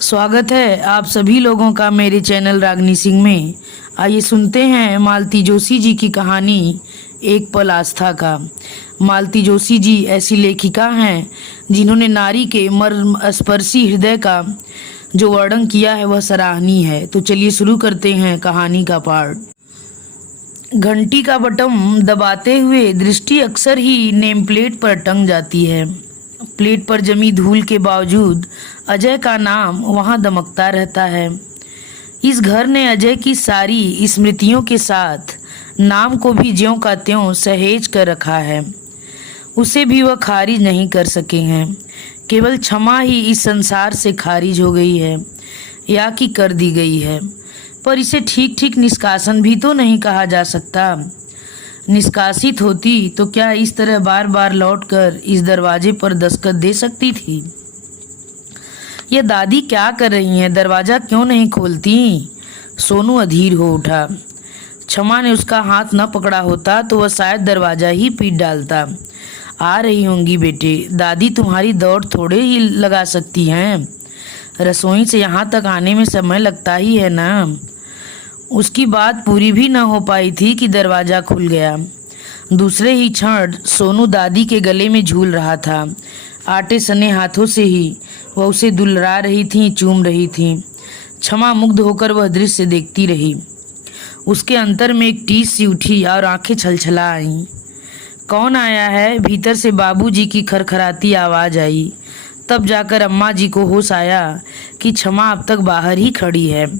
स्वागत है आप सभी लोगों का मेरे चैनल रागनी सिंह में। आइए सुनते हैं मालती जोशी जी की कहानी एक पल आस्था का। मालती जोशी जी ऐसी लेखिका हैं जिन्होंने नारी के मर्म स्पर्शी हृदय का जो वर्णन किया है वह सराहनीय है। तो चलिए शुरू करते हैं कहानी का पार्ट। घंटी का बटन दबाते हुए दृष्टि अक्सर ही नेम प्लेट पर टंग जाती है। प्लेट पर जमी धूल के बावजूद अजय का नाम वहां दमकता रहता है। इस घर ने अजय की सारी स्मृतियों के साथ नाम को भी ज्यों का त्यों सहेज कर रखा है। उसे भी वह खारिज नहीं कर सके हैं। केवल क्षमा ही इस संसार से खारिज हो गई है या कि कर दी गई है, पर इसे ठीक ठीक निष्कासन भी तो नहीं कहा जा सकता। निष्कासित होती तो क्या इस तरह बार बार लौटकर इस दरवाजे पर दस्तक दे सकती थी? यह दादी क्या कर रही हैं? दरवाजा क्यों नहीं खोलती? सोनू अधीर हो उठा। क्षमा ने उसका हाथ न पकड़ा होता तो वह शायद दरवाजा ही पीट डालता। आ रही होंगी बेटे, दादी तुम्हारी दौड़ थोड़े ही लगा सकती हैं। रसोई से यहाँ तक आने में समय लगता ही है ना। उसकी बात पूरी भी न हो पाई थी कि दरवाजा खुल गया। दूसरे ही क्षण सोनू दादी के गले में झूल रहा था। आटे सने हाथों से ही वह उसे दुलरा रही थी, चूम रही थी। क्षमा मुग्ध होकर वह दृश्य देखती रही। उसके अंतर में एक टीस सी उठी और आंखें छलछला आईं। कौन आया है? भीतर से बाबूजी की खरखराती आवाज आई। तब जाकर अम्मा जी को होश आया कि क्षमा अब तक बाहर ही खड़ी है।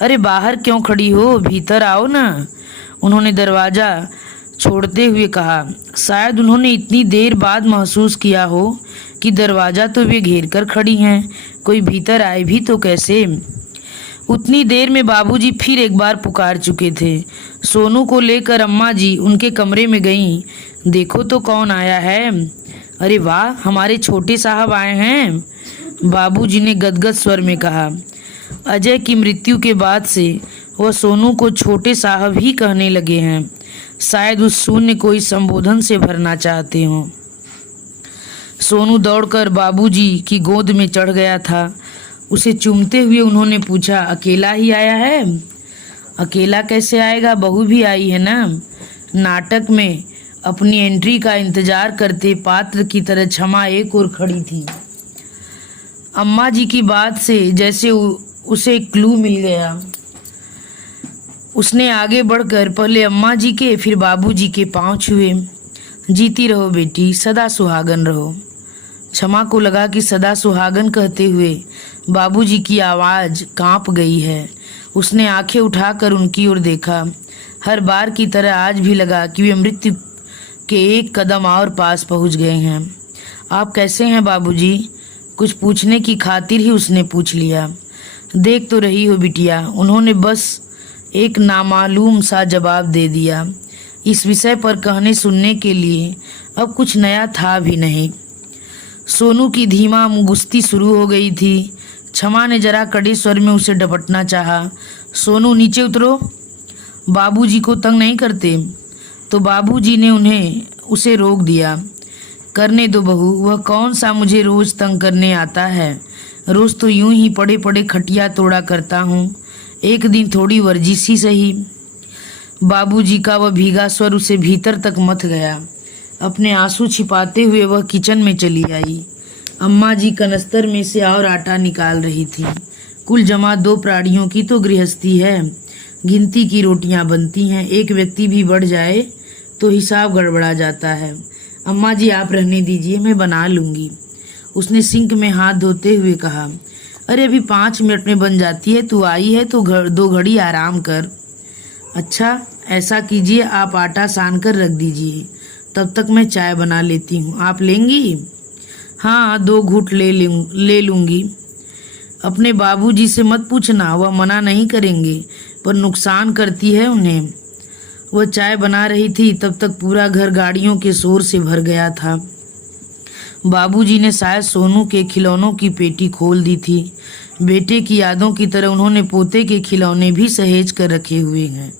अरे बाहर क्यों खड़ी हो, भीतर आओ ना, उन्होंने दरवाजा छोड़ते हुए कहा। शायद उन्होंने इतनी देर बाद महसूस किया हो कि दरवाजा तो वे घेर कर खड़ी हैं, कोई भीतर आए भी तो कैसे। उतनी देर में बाबूजी फिर एक बार पुकार चुके थे। सोनू को लेकर अम्मा जी उनके कमरे में गईं। देखो तो कौन आया है। अरे वाह, हमारे छोटे साहब आए हैं, बाबूजी ने गदगद स्वर में कहा। अजय की मृत्यु के बाद से वह सोनू को छोटे साहब ही कहने लगे हैं। शायद उस शून्य को इस संबोधन से भरना चाहते हों। सोनू दौड़कर बाबूजी की गोद में चढ़ गया था। उसे चूमते हुए उन्होंने पूछा, अकेला ही आया है? अकेला कैसे आएगा, बहू भी आई है ना। नाटक में अपनी एंट्री का इंतजार करते पात्र की तरह क्षमा एक ओर खड़ी थी। अम्मा जी की बात से जैसे उसे क्लू मिल गया। उसने आगे बढ़कर पहले अम्मा जी के फिर बाबूजी के पांव छुए। जीती रहो बेटी, सदा सुहागन रहो। क्षमा को लगा कि सदा सुहागन कहते हुए बाबूजी की आवाज़ कांप गई है। उसने आंखें उठाकर उनकी ओर देखा। हर बार की तरह आज भी लगा कि वे मृत्यु के एक कदम और पास पहुंच गए हैं। आप कैसे हैं बाबूजी? कुछ पूछने की खातिर ही उसने पूछ लिया। देख तो रही हो बिटिया, उन्होंने बस एक नामालूम सा जवाब दे दिया। इस विषय पर कहने सुनने के लिए अब कुछ नया था भी नहीं। सोनू की धीमा मुगुस्ती शुरू हो गई थी। क्षमा ने जरा कड़े स्वर में उसे डपटना चाहा। सोनू नीचे उतरो, बाबूजी को तंग नहीं करते। तो बाबूजी ने उसे रोक दिया। करने दो बहू, वह कौन सा मुझे रोज तंग करने आता है। रोज तो यूं ही पड़े पड़े खटिया तोड़ा करता हूँ, एक दिन थोड़ी वर्जिश ही सही। बाबूजी का वह भीगा स्वर उसे भीतर तक मथ गया। अपने आंसू छिपाते हुए वह किचन में चली आई। अम्मा जी कनस्तर में से और आटा निकाल रही थी। कुल जमा 2 प्राणियों की तो गृहस्थी है, गिनती की रोटियां बनती हैं। एक व्यक्ति भी बढ़ जाए तो हिसाब गड़बड़ा जाता है। अम्मा जी आप रहने दीजिए, मैं बना लूँगी, उसने सिंक में हाथ धोते हुए कहा। अरे अभी 5 मिनट में बन जाती है, तू आई है तो 2 घड़ी आराम कर। अच्छा ऐसा कीजिए, आप आटा सान कर रख दीजिए, तब तक मैं चाय बना लेती हूँ। आप लेंगी? हाँ 2 घूंट ले लूँगी। अपने बाबूजी से मत पूछना, वह मना नहीं करेंगे, पर नुकसान करती है उन्हें। वह चाय बना रही थी तब तक पूरा घर गाड़ियों के शोर से भर गया था। बाबूजी ने शायद सोनू के खिलौनों की पेटी खोल दी थी। बेटे की यादों की तरह उन्होंने पोते के खिलौने भी सहेज कर रखे हुए हैं।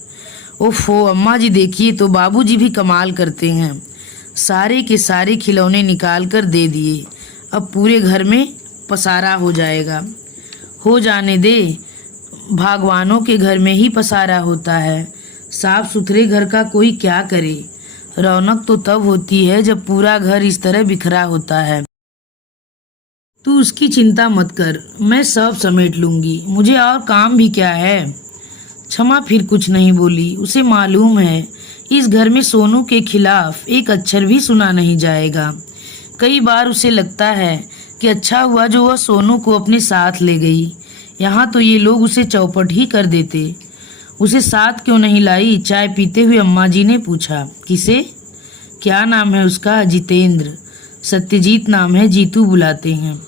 ओफो अम्मा जी देखिए तो, बाबूजी भी कमाल करते हैं। सारे के सारे खिलौने निकाल कर दे दिए। अब पूरे घर में पसारा हो जाएगा। हो जाने दे, भगवानों के घर में ही पसारा होता है। साफ सुथरे घर का कोई क्या करे। रौनक तो तब होती है जब पूरा घर इस तरह बिखरा होता है। तू उसकी चिंता मत कर, मैं सब समेट लूंगी, मुझे और काम भी क्या है। क्षमा फिर कुछ नहीं बोली। उसे मालूम है इस घर में सोनू के खिलाफ एक अक्षर भी सुना नहीं जाएगा। कई बार उसे लगता है कि अच्छा हुआ जो वह सोनू को अपने साथ ले गई। यहाँ तो ये लोग उसे चौपट ही कर देते। उसे साथ क्यों नहीं लाई? चाय पीते हुए अम्मा जी ने पूछा। किसे? क्या नाम है उसका? जितेंद्र। सत्यजीत नाम है, जीतू बुलाते हैं।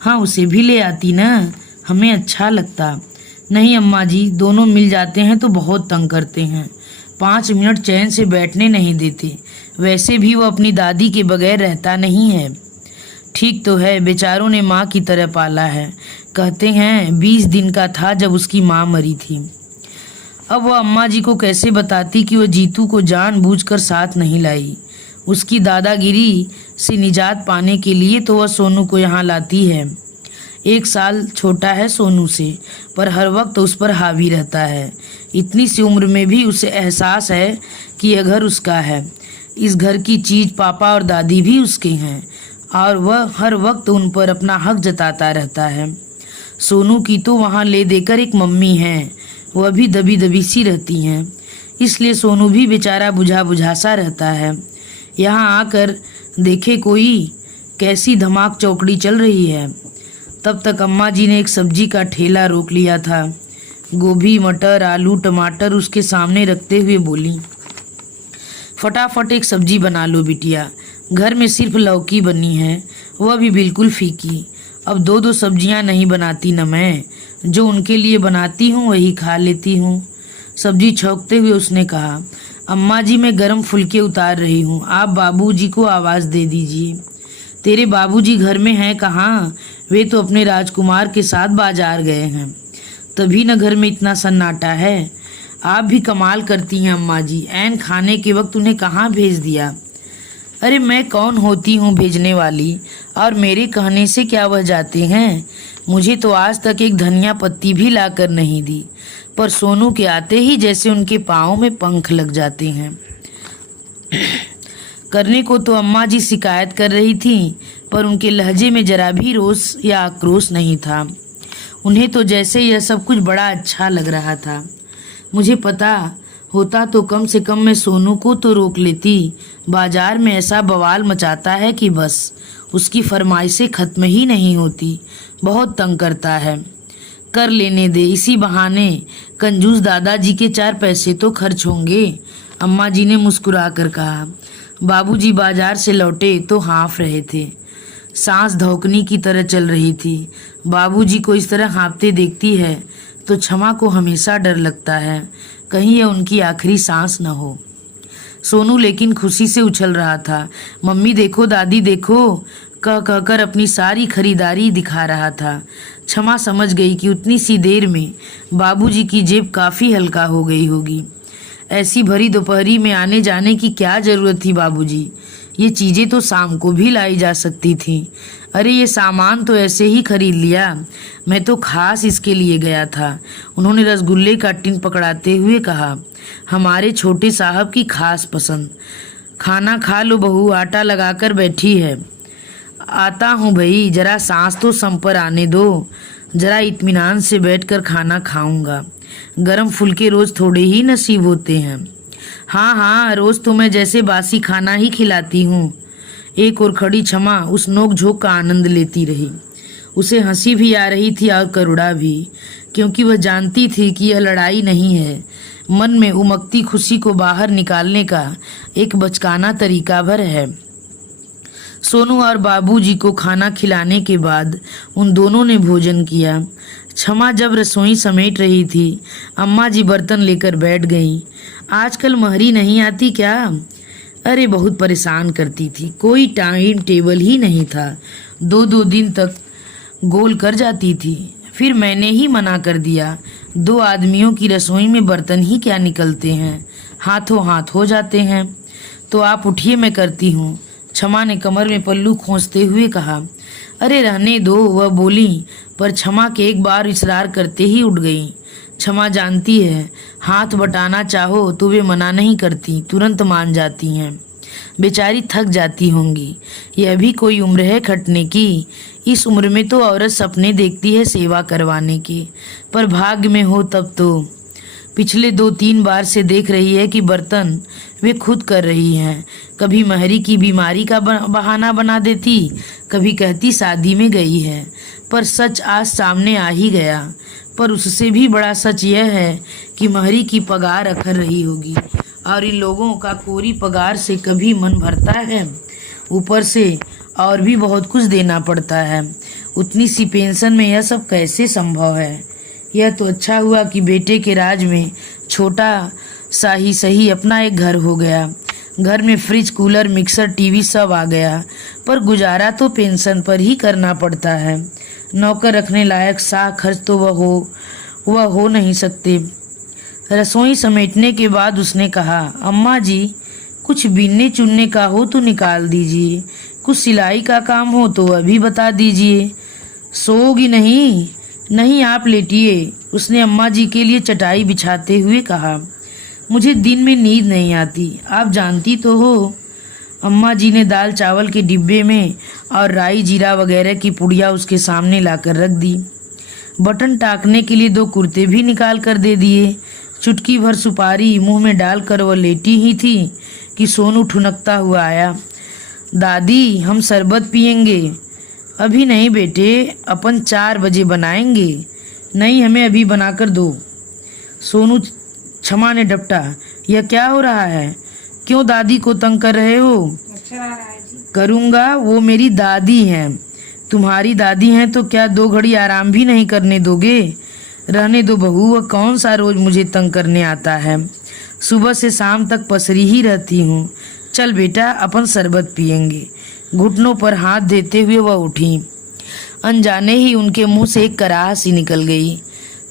हाँ, उसे भी ले आती ना, हमें अच्छा लगता। नहीं अम्मा जी, दोनों मिल जाते हैं तो बहुत तंग करते हैं, 5 मिनट चैन से बैठने नहीं देते। वैसे भी वो अपनी दादी के बगैर रहता नहीं है। ठीक तो है, बेचारों ने माँ की तरह पाला है। कहते हैं 20 दिन का था जब उसकी माँ मरी थी। अब वह अम्मा जी को कैसे बताती कि वह जीतू को जानबूझकर साथ नहीं लाई। उसकी दादागिरी से निजात पाने के लिए तो वह सोनू को यहाँ लाती है। 1 साल छोटा है सोनू से, पर हर वक्त उस पर हावी रहता है। इतनी सी उम्र में भी उसे एहसास है कि यह घर उसका है। इस घर की चीज पापा और दादी भी उसके हैं और वह हर वक्त उन पर अपना हक जताता रहता है। सोनू की तो वहाँ ले देकर एक मम्मी है, वह भी दबी दबी सी रहती हैं, इसलिए सोनू भी बेचारा बुझा बुझा सा रहता है। यहाँ आकर देखे कोई कैसी धमाक चौकड़ी चल रही है। तब तक अम्मा जी ने एक सब्जी का ठेला रोक लिया था। गोभी, मटर, आलू, टमाटर उसके सामने रखते हुए बोली, फटाफट एक सब्जी बना लो बिटिया। घर में सिर्फ लौकी बनी है, वह भी बिल्कुल फीकी। अब 2-2 सब्जियां नहीं बनाती न मैं, जो उनके लिए बनाती हूँ वही खा लेती हूँ। सब्जी छौंकते हुए उसने कहा, अम्मा जी मैं गरम फुलके उतार रही हूँ, आप बाबूजी को आवाज़ दे दीजिए। तेरे बाबूजी घर में हैं कहाँ? वे तो अपने राजकुमार के साथ बाजार गए हैं, तभी न घर में इतना सन्नाटा है। आप भी कमाल करती हैं अम्मा जी, ऐन खाने के वक्त उन्हें कहाँ भेज दिया। अरे मैं कौन होती हूँ भेजने वाली, और मेरे कहने से क्या वह जाते हैं। मुझे तो आज तक एक धनिया पत्ती भी लाकर नहीं दी, पर सोनू के आते ही जैसे उनके पाँव में पंख लग जाते हैं। करने को तो अम्मा जी शिकायत कर रही थी, पर उनके लहजे में जरा भी रोष या आक्रोश नहीं था। उन्हें तो जैसे यह सब कुछ बड़ा अच्छा लग रहा था। मुझे पता होता तो कम से कम मैं सोनू को तो रोक लेती। बाजार में ऐसा बवाल मचाता है कि बस उसकी फरमाइशें खत्म ही नहीं होती, बहुत तंग करता है। कर लेने दे, इसी बहाने कंजूस दादाजी के 4 पैसे तो खर्च होंगे, अम्मा जी ने मुस्कुरा कर कहा। बाबूजी बाजार से लौटे तो हाँफ रहे थे, सांस धौकनी की तरह चल रही थी। बाबूजी को इस तरह हाँफते देखती है तो क्षमा को हमेशा डर लगता है, कहीं यह उनकी आखिरी सांस न हो। सोनू लेकिन खुशी से उछल रहा था। मम्मी देखो, दादी देखो, कह कहकर अपनी सारी खरीदारी दिखा रहा था। क्षमा समझ गई कि उतनी सी देर में बाबूजी की जेब काफ़ी हल्का हो गई होगी। ऐसी भरी दोपहरी में आने जाने की क्या ज़रूरत थी बाबूजी, ये चीज़ें तो शाम को भी लाई जा सकती थी। अरे ये सामान तो ऐसे ही खरीद लिया, मैं तो खास इसके लिए गया था। उन्होंने रसगुल्ले का टिन पकड़ाते हुए कहा, हमारे छोटे साहब की खास पसंद। खाना खा लो बहू, आटा लगाकर बैठी है। आता हूँ भाई, जरा सांस तो सम पर आने दो, जरा इत्मीनान से बैठकर खाना खाऊंगा। गरम फुलके रोज थोड़े ही नसीब होते हैं। हाँ हाँ, रोज तो मैं जैसे बासी खाना ही खिलाती हूँ। एक और खड़ी क्षमा उस नोक झोंक का आनंद लेती रही। उसे हंसी भी आ रही थी और करुणा भी, क्योंकि वह जानती थी कि यह लड़ाई नहीं है, मन में उमकती खुशी को बाहर निकालने का एक बचकाना तरीका भर है। सोनू और बाबूजी को खाना खिलाने के बाद उन दोनों ने भोजन किया। क्षमा जब रसोई समेट रही थी, अम्मा जी बर्तन लेकर बैठ गईं। आजकल महरी नहीं आती क्या? अरे बहुत परेशान करती थी, कोई टाइम टेबल ही नहीं था, 2-2 दिन तक गोल कर जाती थी। फिर मैंने ही मना कर दिया, 2 आदमियों की रसोई में बर्तन ही क्या निकलते हैं, हाथों हाथ हो जाते हैं। तो आप उठिए, मैं करती हूँ। क्षमा ने कमर में पल्लू खोंचते हुए कहा। अरे रहने दो, वह बोली, पर क्षमा के एक बार इसरार करते ही उठ गई। क्षमा जानती है, हाथ बटाना चाहो तो वे मना नहीं करती, तुरंत मान जाती हैं। बेचारी थक जाती होंगी। यह भी कोई उम्र है खटने की? इस उम्र में तो औरत सपने देखती है सेवा करवाने के, पर भाग्य में हो तब तो। पिछले 2-3 बार से देख रही है कि बर्तन वे खुद कर रही हैं। कभी महरी की बीमारी का बहाना बना देती, कभी कहती शादी में गई है। पर सच आज सामने आ ही गया। पर उससे भी बड़ा सच यह है कि महरी की पगार अखर रही होगी, और इन लोगों का कोरी पगार से कभी मन भरता है? ऊपर से और भी बहुत कुछ देना पड़ता है। उतनी सी पेंशन में यह सब कैसे संभव है? यह तो अच्छा हुआ कि बेटे के राज में छोटा सा ही सही अपना एक घर हो गया। घर में फ्रिज, कूलर, मिक्सर, टीवी सब आ गया, पर गुजारा तो पेंशन पर ही करना पड़ता है। नौकर रखने लायक सा खर्च तो वह हो नहीं सकते। रसोई समेटने के बाद उसने कहा, अम्मा जी, कुछ बीनने चुनने का हो तो निकाल दीजिए, कुछ सिलाई का काम हो तो अभी बता दीजिए। सोओगी नहीं? नहीं, आप लेटिए, उसने अम्मा जी के लिए चटाई बिछाते हुए कहा। मुझे दिन में नींद नहीं आती, आप जानती तो हो। अम्मा जी ने दाल चावल के डिब्बे में और राई जीरा वगैरह की पुड़िया उसके सामने लाकर रख दी। बटन टाकने के लिए 2 कुर्ते भी निकाल कर दे दिए। चुटकी भर सुपारी मुंह में डालकर वह लेटी ही थी कि सोनू ठुनकता हुआ आया। दादी, हम शरबत पियेंगे। अभी नहीं बेटे, अपन 4 बजे बनाएंगे। नहीं, हमें अभी बनाकर दो। सोनू क्षमा ने डपटा, यह क्या हो रहा है? क्यों दादी को तंग कर रहे हो? करूँगा, वो मेरी दादी हैं। तुम्हारी दादी हैं तो क्या 2 घड़ी आराम भी नहीं करने दोगे? रहने दो बहू, वह कौन सा रोज मुझे तंग करने आता है? सुबह से शाम तक पसरी ही रहती हूँ। चल बेटा, अपन शरबत पियेंगे। घुटनों पर हाथ देते हुए वह उठी। अनजाने ही उनके मुंह से एक कराह सी निकल गई।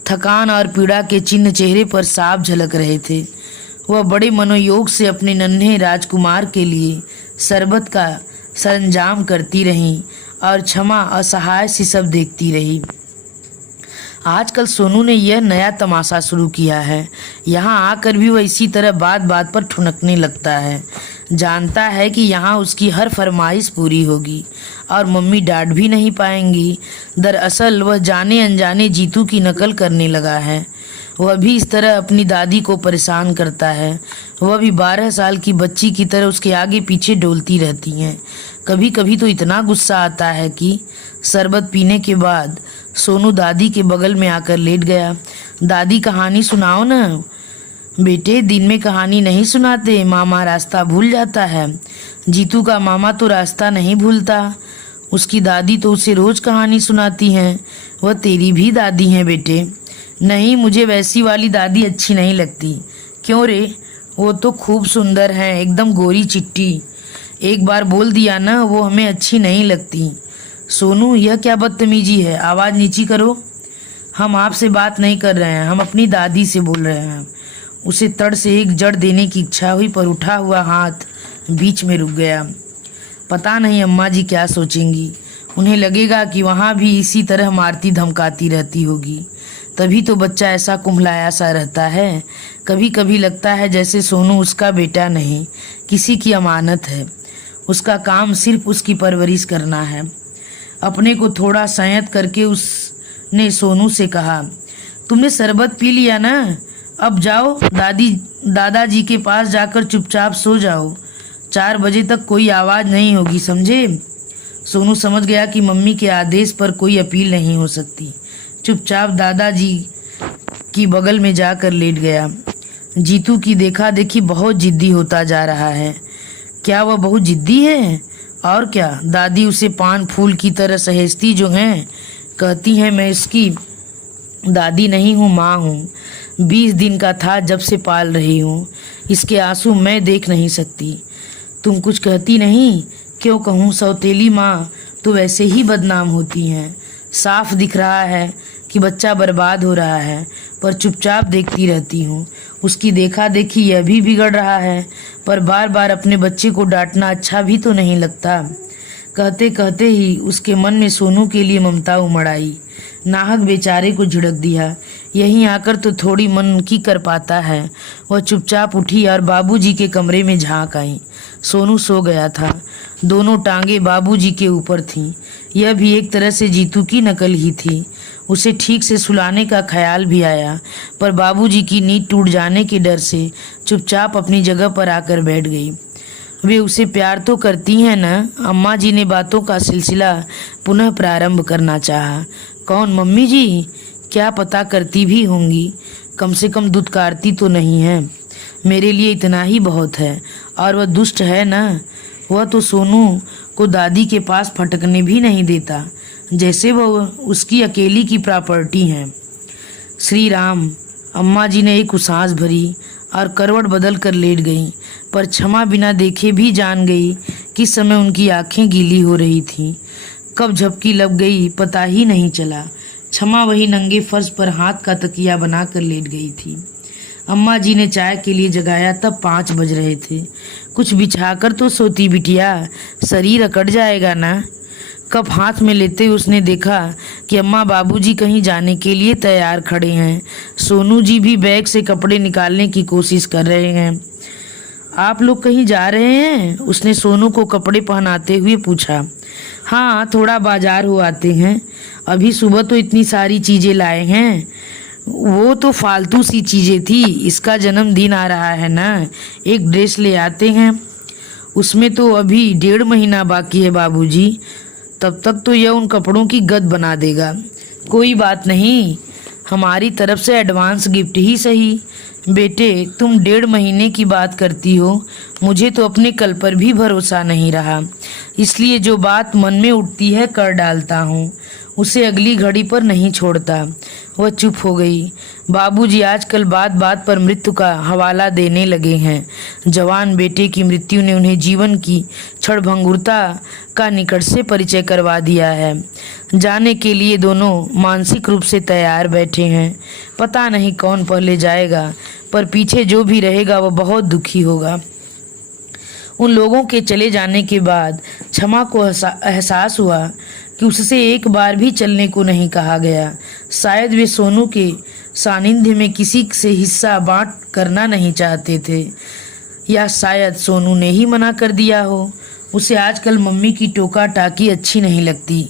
थकान और पीड़ा के चिन्ह चेहरे पर साफ झलक रहे थे। वह बड़े मनोयोग से अपने नन्हे राजकुमार के लिए शरबत का सरंजाम करती रहीं और क्षमा असहाय सी सब देखती रही। आजकल सोनू ने यह नया तमाशा शुरू किया है। यहाँ आकर भी वह इसी तरह बात बात पर ठुनकने लगता है। जानता है कि यहाँ उसकी हर फरमाइश पूरी होगी और मम्मी डांट भी नहीं पाएंगी। दरअसल वह जाने अनजाने जीतू की नकल करने लगा है। वह भी इस तरह अपनी दादी को परेशान करता है। वह भी 12 साल की बच्ची की तरह उसके आगे पीछे डोलती रहती हैं। कभी कभी तो इतना गुस्सा आता है कि शरबत पीने के बाद सोनू दादी के बगल में आकर लेट गया। दादी, कहानी सुनाओ ना। बेटे, दिन में कहानी नहीं सुनाते, मामा रास्ता भूल जाता है। जीतू का मामा तो रास्ता नहीं भूलता, उसकी दादी तो उसे रोज कहानी सुनाती हैं। वह तेरी भी दादी हैं बेटे। नहीं, मुझे वैसी वाली दादी अच्छी नहीं लगती। क्यों रे? वो तो खूब सुंदर है, एकदम गोरी चिट्टी। एक बार बोल दिया ना, वो हमें अच्छी नहीं लगती। सोनू, यह क्या बदतमीजी है? आवाज़ नीची करो। हम आपसे बात नहीं कर रहे हैं, हम अपनी दादी से बोल रहे हैं। उसे तड़ से एक जड़ देने की इच्छा हुई, पर उठा हुआ हाथ बीच में रुक गया। पता नहीं अम्मा जी क्या सोचेंगी। उन्हें लगेगा कि वहाँ भी इसी तरह मारती धमकाती रहती होगी। तभी तो बच्चा ऐसा कुम्हलाया सा रहता है। कभी कभी लगता है जैसे सोनू उसका बेटा नहीं, किसी की अमानत है। उसका काम सिर्फ उसकी परवरिश करना है। अपने को थोड़ा संयत करके उसने सोनू से कहा, तुमने शरबत पी लिया ना? अब जाओ दादाजी के पास जाकर चुपचाप सो जाओ। 4 बजे तक कोई आवाज़ नहीं होगी, समझे? सोनू समझ गया कि मम्मी के आदेश पर कोई अपील नहीं हो सकती। चुपचाप दादाजी की बगल में जाकर लेट गया। जीतू की देखा देखी बहुत जिद्दी होता जा रहा है। क्या वह बहुत जिद्दी है? और क्या, दादी उसे पान फूल की तरह सहेजती जो हैं। कहती हैं मैं इसकी दादी नहीं हूँ, माँ हूँ। 20 दिन का था जब से पाल रही हूँ। इसके आंसू मैं देख नहीं सकती। तुम कुछ कहती नहीं? क्यों कहूँ, सौतेली माँ तो वैसे ही बदनाम होती हैं। साफ दिख रहा है कि बच्चा बर्बाद हो रहा है, पर चुपचाप देखती रहती हूँ। उसकी देखा देखी यह भी बिगड़ रहा है, पर बार बार अपने बच्चे को डांटना अच्छा भी तो नहीं लगता। कहते कहते ही उसके मन में सोनू के लिए ममता उमड़ आई। नाहक बेचारे को झिड़क दिया, यहीं आकर तो थोड़ी मन की कर पाता है। वह चुपचाप उठी और बाबूजी के कमरे में झांक आई। सोनू सो गया था, दोनों टांगे बाबूजी के ऊपर थीं। यह भी एक तरह से जीतू की नकल ही थी। उसे ठीक से सुलाने का ख्याल भी आया, पर बाबूजी की नींद टूट जाने के डर से चुपचाप अपनी जगह पर आकर बैठ गई। वे उसे प्यार तो करती हैं न? अम्मा जी ने बातों का सिलसिला पुनः प्रारंभ करना चाहा। कौन, मम्मी जी? क्या पता करती भी होंगी, कम से कम दुत्कारती तो नहीं है। मेरे लिए इतना ही बहुत है। और वह दुष्ट है न, वह तो सोनू को दादी के पास फटकने भी नहीं देता, जैसे वह उसकी अकेली की प्रॉपर्टी है। श्री राम, अम्मा जी ने एक उसास भरी और करवट बदल कर लेट गईं, पर क्षमा बिना देखे भी जान गई किस समय उनकी आंखें गीली हो रही थीं। कब झपकी लग गई पता ही नहीं चला। क्षमा वही नंगे फर्श पर हाथ का तकिया बनाकर लेट गई थी। अम्मा जी ने चाय के लिए जगाया तब 5 बज रहे थे। कुछ बिछाकर तो सोती बिटिया, शरीर अकड़ जाएगा ना। कप हाथ में लेते उसने देखा कि अम्मा बाबूजी कहीं जाने के लिए तैयार खड़े हैं। सोनू जी भी बैग से कपड़े निकालने की कोशिश कर रहे हैं। आप लोग कहीं जा रहे हैं? उसने सोनू को कपड़े पहनाते हुए पूछा। हाँ, थोड़ा बाजार हो आते हैं। अभी सुबह तो इतनी सारी चीजें लाए हैं। वो तो फालतू सी चीजें थी, इसका जन्मदिन आ रहा है ना, एक ड्रेस ले आते हैं। उसमें तो अभी 1.5 महीना बाकी है बाबूजी, तब तक तो यह उन कपड़ों की गद बना देगा। कोई बात नहीं, हमारी तरफ से एडवांस गिफ्ट ही सही। बेटे, तुम 1.5 महीने की बात करती हो, मुझे तो अपने कल पर भी भरोसा नहीं रहा, इसलिए जो बात मन में उठती है कर डालता हूँ, उसे अगली घड़ी पर नहीं छोड़ता। वह चुप हो गई। बाबूजी आजकल बात बात पर मृत्यु का हवाला देने लगे हैं। जवान बेटे की मृत्यु ने उन्हें जीवन की क्षणभंगुरता का निकट से परिचय करवा दिया है। जाने के लिए दोनों मानसिक रूप से तैयार बैठे हैं। पता नहीं कौन पहले जाएगा, पर पीछे जो भी रहेगा वह बहुत दुखी होगा। उन लोगों के चले जाने के बाद क्षमा को एहसास हुआ कि उससे एक बार भी चलने को नहीं कहा गया। शायद वे सोनू के सानिध्य में किसी से हिस्सा बांट करना नहीं चाहते थे, या शायद सोनू ने ही मना कर दिया हो। उसे आजकल मम्मी की टोका टाकी अच्छी नहीं लगती।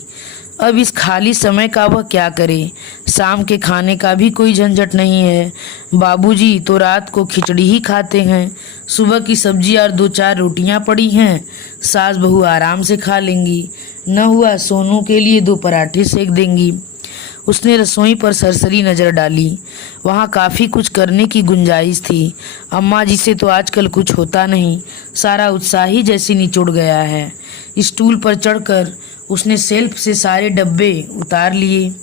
अब इस खाली समय का वह क्या करे? शाम के खाने का भी कोई झंझट नहीं है। बाबूजी तो रात को खिचड़ी ही खाते हैं। सुबह की सब्जी और 2-4 रोटियां पड़ी हैं, सास बहू आराम से खा लेंगी। न हुआ सोनू के लिए 2 पराठे सेक देंगी। उसने रसोई पर सरसरी नज़र डाली। वहाँ काफ़ी कुछ करने की गुंजाइश थी। अम्मा जी से तो आजकल कुछ होता नहीं, सारा उत्साह ही जैसे निचुड़ गया है। स्टूल पर चढ़कर उसने सेल्फ से सारे डब्बे उतार लिए।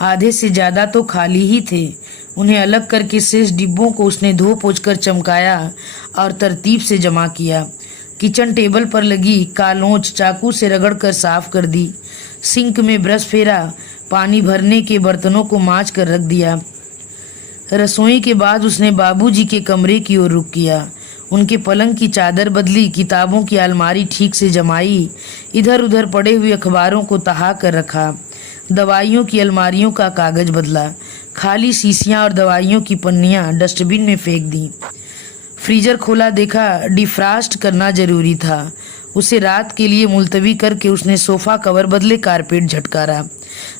आधे से ज़्यादा तो खाली ही थे। उन्हें अलग करके शेष डिब्बों को उसने धो पोंछ कर चमकाया और तरतीब से जमा किया। किचन टेबल पर लगी कालोंच चाकू से रगड़कर साफ कर दी। सिंक में ब्रश फेरा, पानी भरने के बर्तनों को मांज कर रख दिया। रसोई के बाद उसने बाबूजी के कमरे की ओर रुख किया। उनके पलंग की चादर बदली, किताबों की अलमारी ठीक से जमाई, इधर उधर पड़े हुए अखबारों को तहा कर रखा। दवाइयों की अलमारियों का कागज बदला। खाली शीशियां और दवाइयों की पन्नियां डस्टबिन में फेंक दी। फ्रीजर खोला, देखा डिफ्रास्ट करना जरूरी था। उसे रात के लिए मुलतवी करके उसने सोफा कवर बदले कारपेट झटकारा।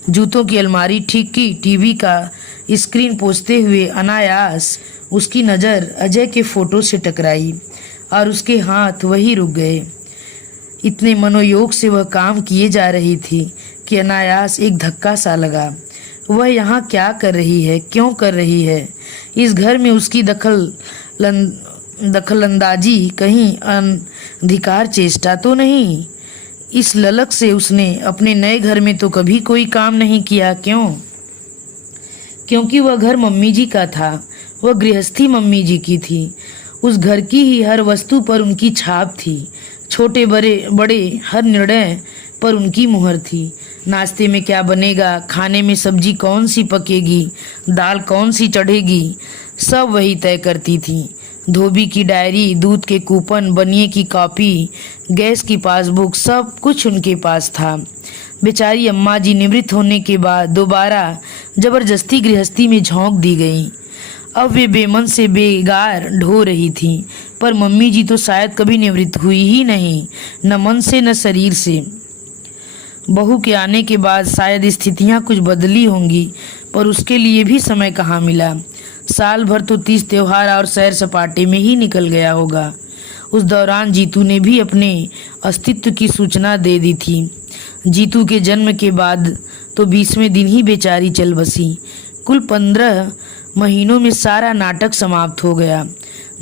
जूतों की अलमारी ठीक की। टीवी का स्क्रीन पोंछते हुए अनायास उसकी नज़र अजय के फोटो से टकराई और उसके हाथ वही रुक गए। इतने मनोयोग से वह काम किए जा रही थी कि अनायास एक धक्का सा लगा। वह यहाँ क्या कर रही है, क्यों कर रही है? इस घर में उसकी दखलंदाजी कहीं अनधिकार चेष्टा तो नहीं? इस ललक से उसने अपने नए घर में तो कभी कोई काम नहीं किया। क्यों? क्योंकि वह घर मम्मी जी का था। वह गृहस्थी मम्मी जी की थी। उस घर की ही हर वस्तु पर उनकी छाप थी। छोटे बड़े हर निर्णय पर उनकी मुहर थी। नाश्ते में क्या बनेगा, खाने में सब्जी कौन सी पकेगी, दाल कौन सी चढ़ेगी, सब वही तय करती थी। धोबी की डायरी, दूध के कूपन, बनिए की कॉपी, गैस की पासबुक, सब कुछ उनके पास था। बेचारी अम्मा जी निवृत्त होने के बाद दोबारा जबरदस्ती गृहस्थी में झोंक दी गई। अब वे बेमन से बेगार ढो रही थीं, पर मम्मी जी तो शायद कभी निवृत्त हुई ही नहीं, न मन से न शरीर से। बहू के आने के बाद शायद स्थितियां कुछ बदली होंगी, पर उसके लिए भी समय कहाँ मिला। साल भर तो 30 त्योहार और सैर सपाटे में ही निकल गया होगा। उस दौरान जीतू ने भी अपने अस्तित्व की सूचना दे दी थी। जीतू के जन्म के बाद तो 20वें दिन ही बेचारी चल बसी। कुल 15 महीनों में सारा नाटक समाप्त हो गया।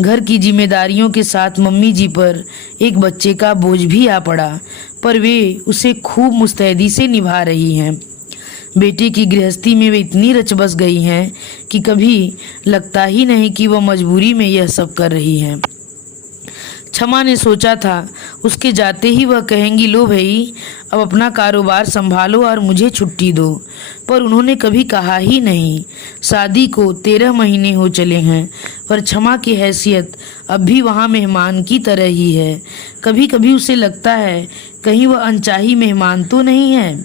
घर की जिम्मेदारियों के साथ मम्मी जी पर एक बच्चे का बोझ भी आ पड़ा, पर वे उसे खूब मुस्तैदी से निभा रही हैं। बेटे की गृहस्थी में वे इतनी रच बस गई हैं कि कभी लगता ही नहीं कि वह मजबूरी में यह सब कर रही हैं। क्षमा ने सोचा था उसके जाते ही वह कहेंगी, लो भाई अब अपना कारोबार संभालो और मुझे छुट्टी दो, पर उन्होंने कभी कहा ही नहीं। शादी को 13 महीने हो चले हैं, पर क्षमा की हैसियत अब भी वहाँ मेहमान की तरह ही है। कभी कभी उसे लगता है कहीं वह अनचाही मेहमान तो नहीं है।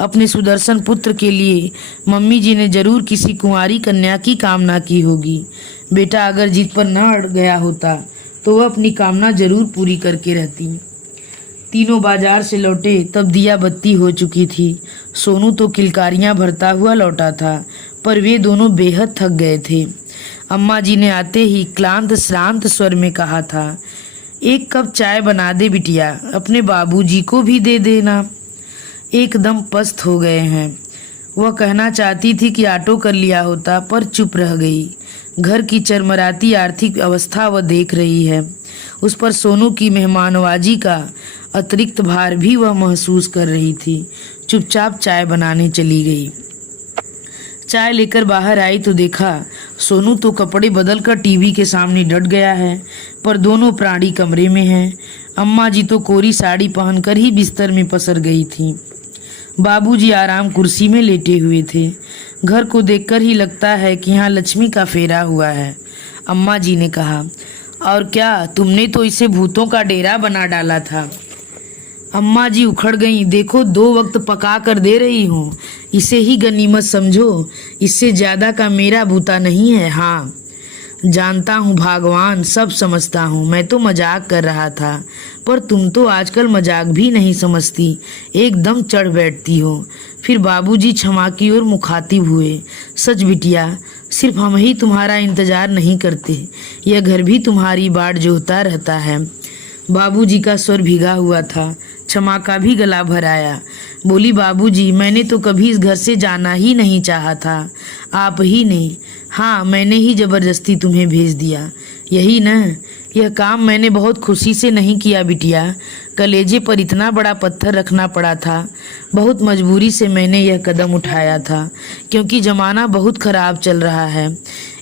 अपने सुदर्शन पुत्र के लिए मम्मी जी ने जरूर किसी कुंवारी कन्या की कामना की होगी। बेटा अगर जिद पर न अड़ गया होता तो वह अपनी कामना जरूर पूरी करके रहती। तीनों बाजार से लौटे तब दिया बत्ती हो चुकी थी। सोनू तो किलकारियां भरता हुआ लौटा था, पर वे दोनों बेहद थक गए थे। अम्मा जी ने आते ही क्लांत श्रांत स्वर में कहा था, एक कप चाय बना दे बिटिया, अपने बाबूजी को भी दे देना। एकदम पस्त हो गए हैं। वह कहना चाहती थी कि ऑटो कर लिया होता, पर चुप रह गई। घर की चरमराती आर्थिक अवस्था वह देख रही है। उस पर सोनू की मेहमानवाजी का अतिरिक्त भार भी वह महसूस कर रही थी। चुपचाप चाय बनाने चली गई। चाय लेकर बाहर आई तो देखा सोनू तो कपड़े बदलकर टीवी के सामने डट गया है, पर दोनों प्राणी कमरे में हैं। अम्मा जी तो कोरी साड़ी पहनकर ही बिस्तर में पसर गई थीं। बाबूजी आराम कुर्सी में लेटे हुए थे। घर को देखकर ही लगता है कि यहाँ लक्ष्मी का फेरा हुआ है। अम्मा जी ने कहा, और क्या, तुमने तो इसे भूतों का डेरा बना डाला था। अम्मा जी उखड़ गईं, देखो 2 वक्त पका कर दे रही हूँ, इसे ही गनीमत समझो, इससे ज्यादा का मेरा बूता नहीं है। हाँ जानता हूँ भगवान, सब समझता हूँ, मैं तो मजाक कर रहा था, पर तुम तो आजकल मजाक भी नहीं समझती, एकदम चढ़ बैठती हो। फिर बाबूजी क्षमा की ओर मुखातिब हुए, सच बिटिया, सिर्फ हम ही तुम्हारा इंतजार नहीं करते, यह घर भी तुम्हारी बाट जोहता रहता है। बाबूजी का स्वर भीगा हुआ था। क्षमा का भी गला भर आया। बोली, बाबूजी, मैंने तो कभी इस घर से जाना ही नहीं चाहा था, आप ही ने। हाँ, मैंने ही जबरदस्ती तुम्हें भेज दिया, यही न। यह काम मैंने बहुत खुशी से नहीं किया बिटिया, कलेजे पर इतना बड़ा पत्थर रखना पड़ा था। बहुत मजबूरी से मैंने यह कदम उठाया था, क्योंकि ज़माना बहुत ख़राब चल रहा है।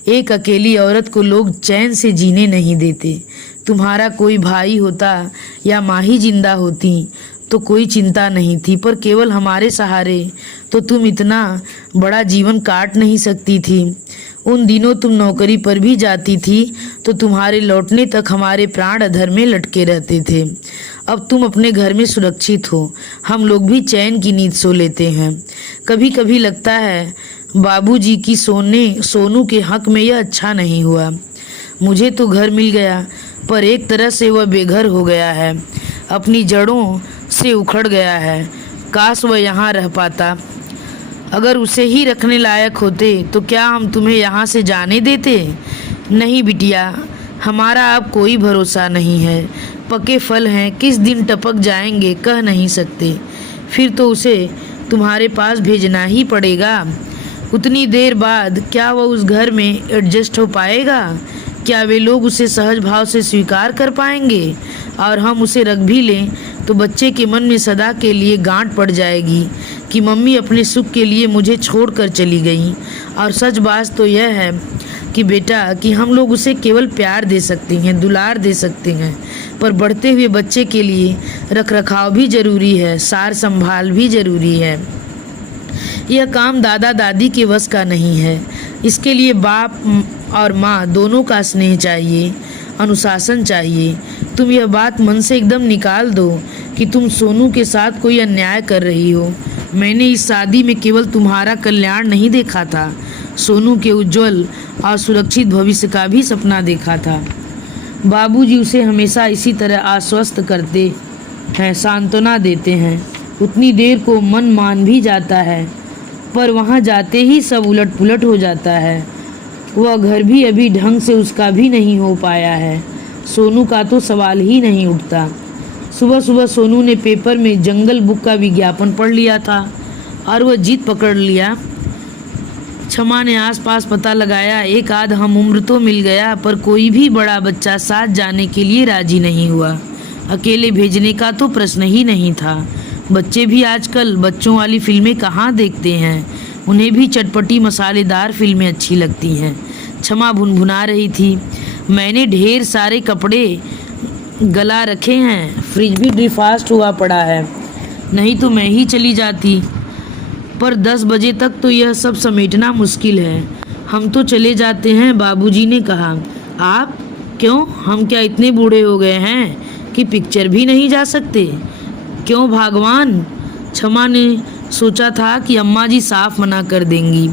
एक अकेली औरत को लोग चैन से जीने नहीं देते। तुम्हारा कोई भाई होता या माँ ही जिंदा होती तो कोई चिंता नहीं थी, पर केवल हमारे सहारे तो तुम इतना बड़ा जीवन काट नहीं सकती थी। उन दिनों तुम नौकरी पर भी जाती थी तो तुम्हारे लौटने तक हमारे प्राण अधर में लटके रहते थे। अब तुम अपने घर में सुरक्षित हो, हम लोग भी चैन की नींद सो लेते हैं। कभी कभी लगता है बाबूजी की सोनू के हक में यह अच्छा नहीं हुआ। मुझे तो घर मिल गया, पर एक तरह से वह बेघर हो गया है, अपनी जड़ों से उखड़ गया है। काश वह यहाँ रह पाता। अगर उसे ही रखने लायक होते तो क्या हम तुम्हें यहाँ से जाने देते? नहीं बिटिया, हमारा अब कोई भरोसा नहीं है। पके फल हैं, किस दिन टपक जाएंगे कह नहीं सकते। फिर तो उसे तुम्हारे पास भेजना ही पड़ेगा। उतनी देर बाद क्या वह उस घर में एडजस्ट हो पाएगा? क्या वे लोग उसे सहज भाव से स्वीकार कर पाएंगे? और हम उसे रख भी लें तो बच्चे के मन में सदा के लिए गांठ पड़ जाएगी कि मम्मी अपने सुख के लिए मुझे छोड़कर चली गई। और सच बात तो यह है कि बेटा कि हम लोग उसे केवल प्यार दे सकते हैं, दुलार दे सकते हैं, पर बढ़ते हुए बच्चे के लिए रख रखाव भी जरूरी है, सार संभाल भी जरूरी है। यह काम दादा दादी के वश का नहीं है। इसके लिए बाप और माँ दोनों का स्नेह चाहिए। अनुशासन चाहिए। तुम यह बात मन से एकदम निकाल दो कि तुम सोनू के साथ कोई अन्याय कर रही हो। मैंने इस शादी में केवल तुम्हारा कल्याण नहीं देखा था, सोनू के उज्जवल और सुरक्षित भविष्य का भी सपना देखा था। बाबूजी उसे हमेशा इसी तरह आश्वस्त करते हैं, सांत्वना देते हैं। उतनी देर को मन मान भी जाता है, पर वहाँ जाते ही सब उलट पुलट हो जाता है। वह घर भी अभी ढंग से उसका भी नहीं हो पाया है। सोनू का तो सवाल ही नहीं उठता। सुबह सुबह सोनू ने पेपर में जंगल बुक का विज्ञापन पढ़ लिया था और वह जिद पकड़ लिया। क्षमा ने आसपास पता लगाया, एक आध हम उम्र तो मिल गया, पर कोई भी बड़ा बच्चा साथ जाने के लिए राजी नहीं हुआ। अकेले भेजने का तो प्रश्न ही नहीं था। बच्चे भी आजकल बच्चों वाली फिल्में कहाँ देखते हैं, उन्हें भी चटपटी मसालेदार फिल्में अच्छी लगती हैं। क्षमा भुनभुना रही थी। मैंने ढेर सारे कपड़े गला रखे हैं, फ्रिज भी डिफास्ट हुआ पड़ा है, नहीं तो मैं ही चली जाती, पर 10 बजे तक तो यह सब समेटना मुश्किल है। हम तो चले जाते हैं, बाबूजी ने कहा। आप? क्यों, हम क्या इतने बूढ़े हो गए हैं कि पिक्चर भी नहीं जा सकते? क्यों भगवान? क्षमा ने सोचा था कि अम्मा जी साफ मना कर देंगी,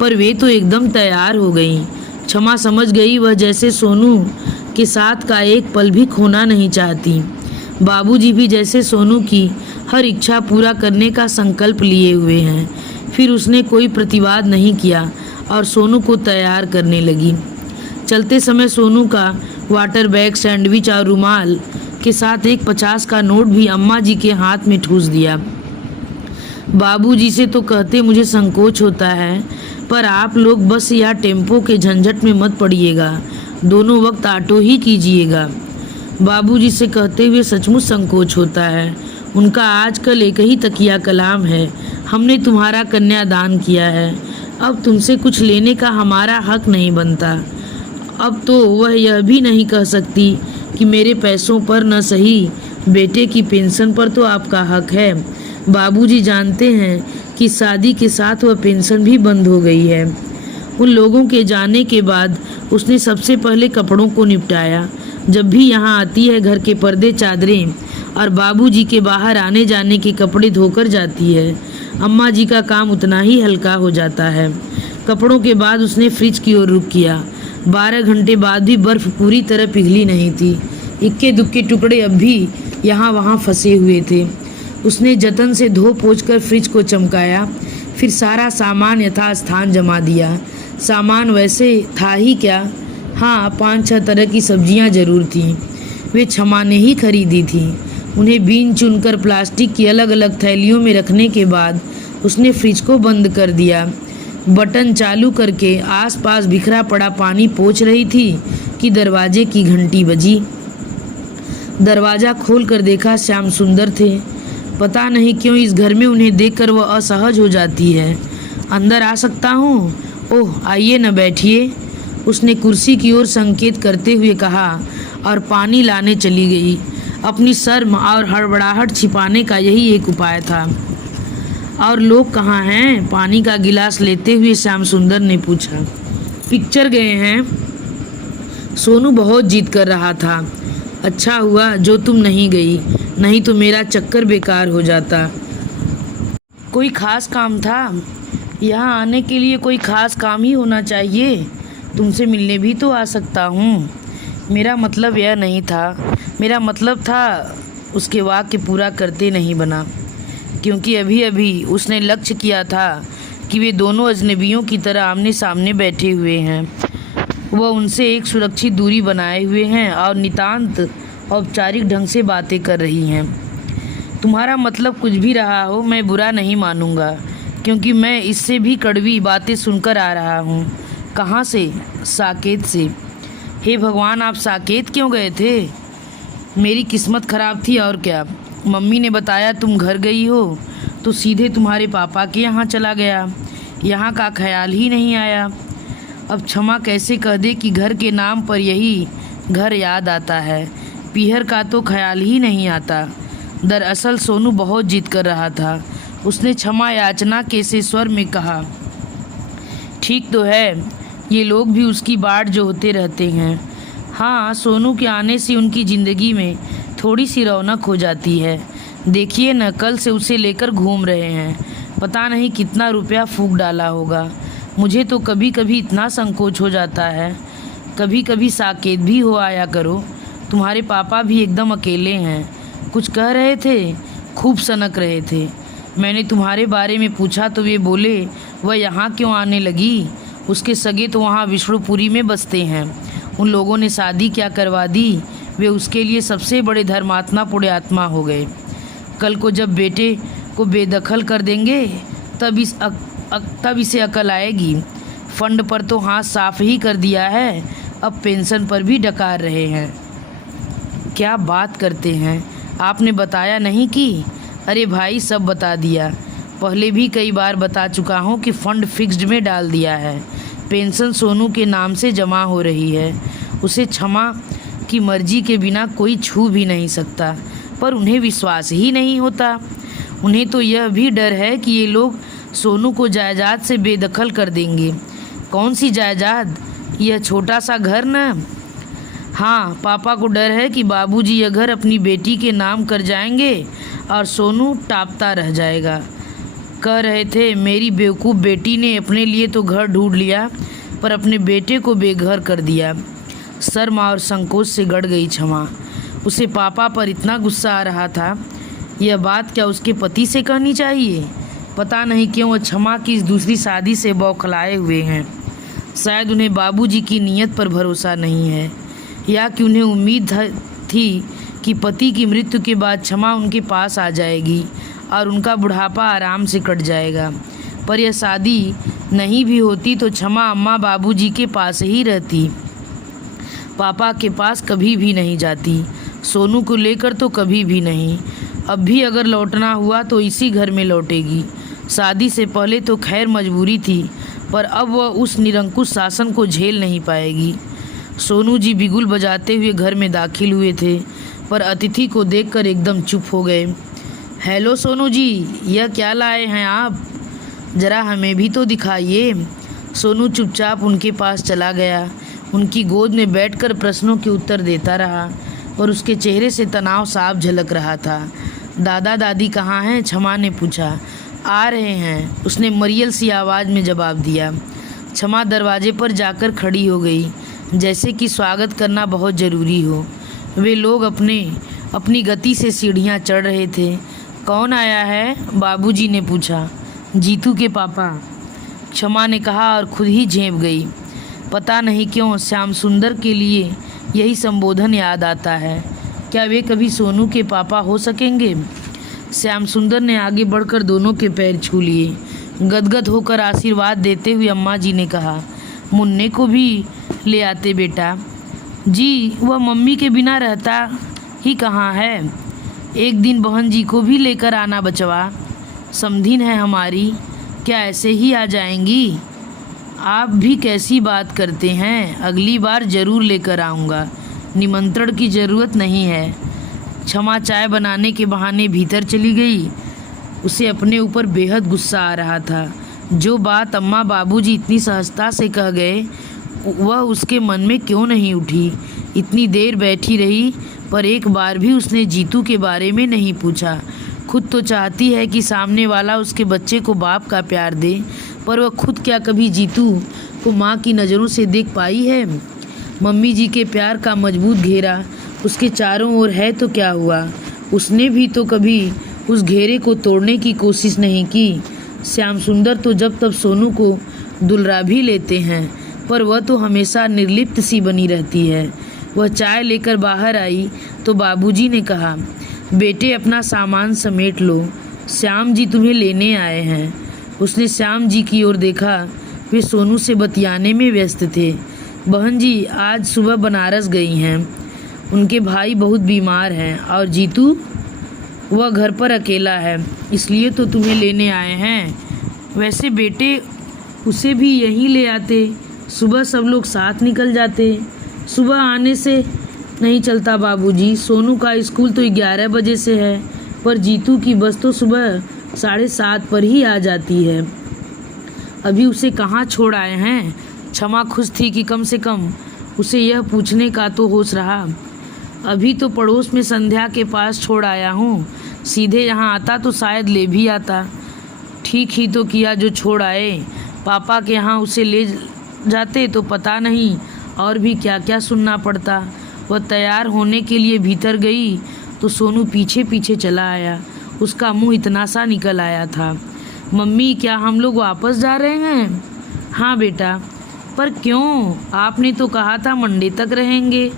पर वे तो एकदम तैयार हो गई। क्षमा समझ गई वह जैसे सोनू के साथ का एक पल भी खोना नहीं चाहती। बाबूजी भी जैसे सोनू की हर इच्छा पूरा करने का संकल्प लिए हुए हैं। फिर उसने कोई प्रतिवाद नहीं किया और सोनू को तैयार करने लगी। चलते समय सोनू का वाटर बैग, सैंडविच और रुमाल के साथ एक 50 का नोट भी अम्मा जी के हाथ में ठूस दिया। बाबूजी से तो कहते मुझे संकोच होता है, पर आप लोग बस या टेम्पो के झंझट में मत पड़िएगा, दोनों वक्त ऑटो ही कीजिएगा। बाबूजी से कहते हुए सचमुच संकोच होता है। उनका आजकल एक ही तकिया कलाम है, हमने तुम्हारा कन्यादान किया है, अब तुमसे कुछ लेने का हमारा हक नहीं बनता। अब तो वह यह भी नहीं कह सकती कि मेरे पैसों पर न सही, बेटे की पेंशन पर तो आपका हक है। बाबूजी जानते हैं कि शादी के साथ वह पेंशन भी बंद हो गई है। उन लोगों के जाने के बाद उसने सबसे पहले कपड़ों को निपटाया। जब भी यहाँ आती है घर के पर्दे, चादरें और बाबूजी के बाहर आने जाने के कपड़े धोकर जाती है। अम्मा जी का काम उतना ही हल्का हो जाता है। कपड़ों के बाद उसने फ्रिज की ओर रुख किया। 12 घंटे बाद भी बर्फ पूरी तरह पिघली नहीं थी। इक्के दुक्के टुकड़े अब भी यहाँ वहाँ फंसे हुए थे। उसने जतन से धो पोंछ कर फ्रिज को चमकाया, फिर सारा सामान यथास्थान जमा दिया। सामान वैसे था ही क्या, हाँ 5-6 तरह की सब्जियां जरूर थीं। वे क्षमा ने ही खरीदी थी। उन्हें बीन चुनकर प्लास्टिक की अलग अलग थैलियों में रखने के बाद उसने फ्रिज को बंद कर दिया। बटन चालू करके आसपास बिखरा पड़ा पानी पोंछ रही थी कि दरवाजे की घंटी बजी। दरवाज़ा खोल कर देखा, श्याम सुंदर थे। पता नहीं क्यों इस घर में उन्हें देखकर वह असहज हो जाती है। अंदर आ सकता हूँ? ओह आइए न, बैठिए, उसने कुर्सी की ओर संकेत करते हुए कहा और पानी लाने चली गई। अपनी शर्म और हड़बड़ाहट छिपाने का यही एक उपाय था। और लोग कहाँ हैं? पानी का गिलास लेते हुए श्याम सुंदर ने पूछा। पिक्चर गए हैं। सोनू बहुत जिद कर रहा था। अच्छा हुआ जो तुम नहीं गई, नहीं तो मेरा चक्कर बेकार हो जाता। कोई खास काम था? यहाँ आने के लिए कोई खास काम ही होना चाहिए। तुमसे मिलने भी तो आ सकता हूँ। मेरा मतलब यह नहीं था। मेरा मतलब था, उसके वाक्य पूरा करते नहीं बना, क्योंकि अभी अभी उसने लक्ष्य किया था कि वे दोनों अजनबियों की तरह आमने सामने बैठे हुए हैं। वह उनसे एक सुरक्षित दूरी बनाए हुए हैं और नितांत औपचारिक ढंग से बातें कर रही हैं। तुम्हारा मतलब कुछ भी रहा हो, मैं बुरा नहीं मानूंगा, क्योंकि मैं इससे भी कड़वी बातें सुनकर आ रहा हूँ। कहाँ से? साकेत से। हे भगवान, आप साकेत क्यों गए थे? मेरी किस्मत खराब थी और क्या। मम्मी ने बताया तुम घर गई हो तो सीधे तुम्हारे पापा के यहाँ चला गया। यहाँ का ख्याल ही नहीं आया। अब क्षमा कैसे कह दे कि घर के नाम पर यही घर याद आता है, पीहर का तो ख्याल ही नहीं आता। दरअसल सोनू बहुत जिद कर रहा था। उसने क्षमा याचना के से स्वर में कहा, ठीक तो है, ये लोग भी उसकी बाट जो होते रहते हैं। हाँ, सोनू के आने से उनकी ज़िंदगी में थोड़ी सी रौनक हो जाती है। देखिए न, कल से उसे लेकर घूम रहे हैं। पता नहीं कितना रुपया फूंक डाला होगा। मुझे तो कभी कभी इतना संकोच हो जाता है। कभी कभी साकेत भी हो आया करो। तुम्हारे पापा भी एकदम अकेले हैं। कुछ कह रहे थे? खूब सनक रहे थे। मैंने तुम्हारे बारे में पूछा तो वे बोले वह यहाँ क्यों आने लगी, उसके सगे तो वहाँ विष्णुपुरी में बसते हैं। उन लोगों ने शादी क्या करवा दी, वे उसके लिए सबसे बड़े धर्मात्मा पुण्यात्मा हो गए। कल को जब बेटे को बेदखल कर देंगे तब इसे अकल आएगी। फंड पर तो हाथ साफ ही कर दिया है, अब पेंशन पर भी डकार रहे हैं। क्या बात करते हैं, आपने बताया नहीं कि? अरे भाई, सब बता दिया। पहले भी कई बार बता चुका हूँ कि फंड फिक्स्ड में डाल दिया है। पेंशन सोनू के नाम से जमा हो रही है। उसे क्षमा की मर्जी के बिना कोई छू भी नहीं सकता, पर उन्हें विश्वास ही नहीं होता। उन्हें तो यह भी डर है कि ये लोग सोनू को जायदाद से बेदखल कर देंगे। कौन सी जायदाद? यह छोटा सा घर न। हाँ, पापा को डर है कि बाबूजी यह घर अपनी बेटी के नाम कर जाएंगे और सोनू टापता रह जाएगा। कह रहे थे मेरी बेवकूफ़ बेटी ने अपने लिए तो घर ढूंढ लिया, पर अपने बेटे को बेघर कर दिया। शर्म और संकोच से गड़ गई क्षमा। उसे पापा पर इतना गुस्सा आ रहा था। यह बात क्या उसके पति से कहनी चाहिए? पता नहीं क्यों वह क्षमा की इस दूसरी शादी से बौखलाए हुए हैं। शायद उन्हें बाबूजी की नीयत पर भरोसा नहीं है, या कि उन्हें उम्मीद थी कि पति की मृत्यु के बाद क्षमा उनके पास आ जाएगी और उनका बुढ़ापा आराम से कट जाएगा। पर यह शादी नहीं भी होती तो क्षमा अम्मा बाबूजी के पास ही रहती, पापा के पास कभी भी नहीं जाती। सोनू को लेकर तो कभी भी नहीं। अब भी अगर लौटना हुआ तो इसी घर में लौटेगी। शादी से पहले तो खैर मजबूरी थी, पर अब वह उस निरंकुश शासन को झेल नहीं पाएगी। सोनू जी बिगुल बजाते हुए घर में दाखिल हुए थे, पर अतिथि को देखकर एकदम चुप हो गए। हेलो सोनू जी, यह क्या लाए हैं आप? ज़रा हमें भी तो दिखाइए। सोनू चुपचाप उनके पास चला गया। उनकी गोद में बैठकर प्रश्नों के उत्तर देता रहा, और उसके चेहरे से तनाव साफ झलक रहा था। दादा दादी कहाँ हैं? क्षमा ने पूछा। आ रहे हैं, उसने मरियल सी आवाज़ में जवाब दिया। क्षमा दरवाजे पर जाकर खड़ी हो गई, जैसे कि स्वागत करना बहुत ज़रूरी हो। वे लोग अपनी गति से सीढ़ियाँ चढ़ रहे थे। कौन आया है? बाबूजी ने पूछा। जीतू के पापा, क्षमा ने कहा और खुद ही झेंप गई। पता नहीं क्यों श्याम सुंदर के लिए यही संबोधन याद आता है। क्या वे कभी सोनू के पापा हो सकेंगे? श्याम सुंदर ने आगे बढ़कर दोनों के पैर छू लिए। गदगद होकर आशीर्वाद देते हुए अम्मा जी ने कहा, मुन्ने को भी ले आते बेटा। जी, वह मम्मी के बिना रहता ही कहाँ है। एक दिन बहन जी को भी लेकर आना बचवा, समधिन है हमारी। क्या ऐसे ही आ जाएंगी? आप भी कैसी बात करते हैं, अगली बार ज़रूर लेकर आऊँगा। निमंत्रण की ज़रूरत नहीं है। क्षमा चाय बनाने के बहाने भीतर चली गई। उसे अपने ऊपर बेहद गुस्सा आ रहा था। जो बात अम्मा बाबूजी इतनी सहजता से कह गए, वह उसके मन में क्यों नहीं उठी। इतनी देर बैठी रही, पर एक बार भी उसने जीतू के बारे में नहीं पूछा। खुद तो चाहती है कि सामने वाला उसके बच्चे को बाप का प्यार दे, पर वह खुद क्या कभी जीतू को माँ की नज़रों से देख पाई है? मम्मी जी के प्यार का मजबूत घेरा उसके चारों ओर है तो क्या हुआ, उसने भी तो कभी उस घेरे को तोड़ने की कोशिश नहीं की। श्याम सुंदर तो जब तब सोनू को दुलरा भी लेते हैं, पर वह तो हमेशा निर्लिप्त सी बनी रहती है। वह चाय लेकर बाहर आई तो बाबूजी ने कहा, बेटे अपना सामान समेट लो, श्याम जी तुम्हें लेने आए हैं। उसने श्याम जी की ओर देखा। वे सोनू से बतियाने में व्यस्त थे। बहन जी आज सुबह बनारस गई हैं, उनके भाई बहुत बीमार हैं, और जीतू वह घर पर अकेला है, इसलिए तो तुम्हें लेने आए हैं। वैसे बेटे उसे भी यहीं ले आते, सुबह सब लोग साथ निकल जाते। सुबह आने से नहीं चलता बाबूजी, सोनू का स्कूल तो 11 बजे से है, पर जीतू की बस तो सुबह 7:30 पर ही आ जाती है। अभी उसे कहाँ छोड़ आए हैं? क्षमा खुश थी कि कम से कम उसे यह पूछने का तो होश रहा। अभी तो पड़ोस में संध्या के पास छोड़ आया हूँ, सीधे यहाँ आता तो शायद ले भी आता। ठीक ही तो किया जो छोड़ आए, पापा के यहाँ उसे ले जाते तो पता नहीं और भी क्या क्या सुनना पड़ता। वह तैयार होने के लिए भीतर गई तो सोनू पीछे पीछे चला आया। उसका मुंह इतना सा निकल आया था, मम्मी क्या हम लोग वापस जा रहे हैं? हाँ बेटा। पर क्यों? आपने तो कहा था मंडे तक रहेंगे।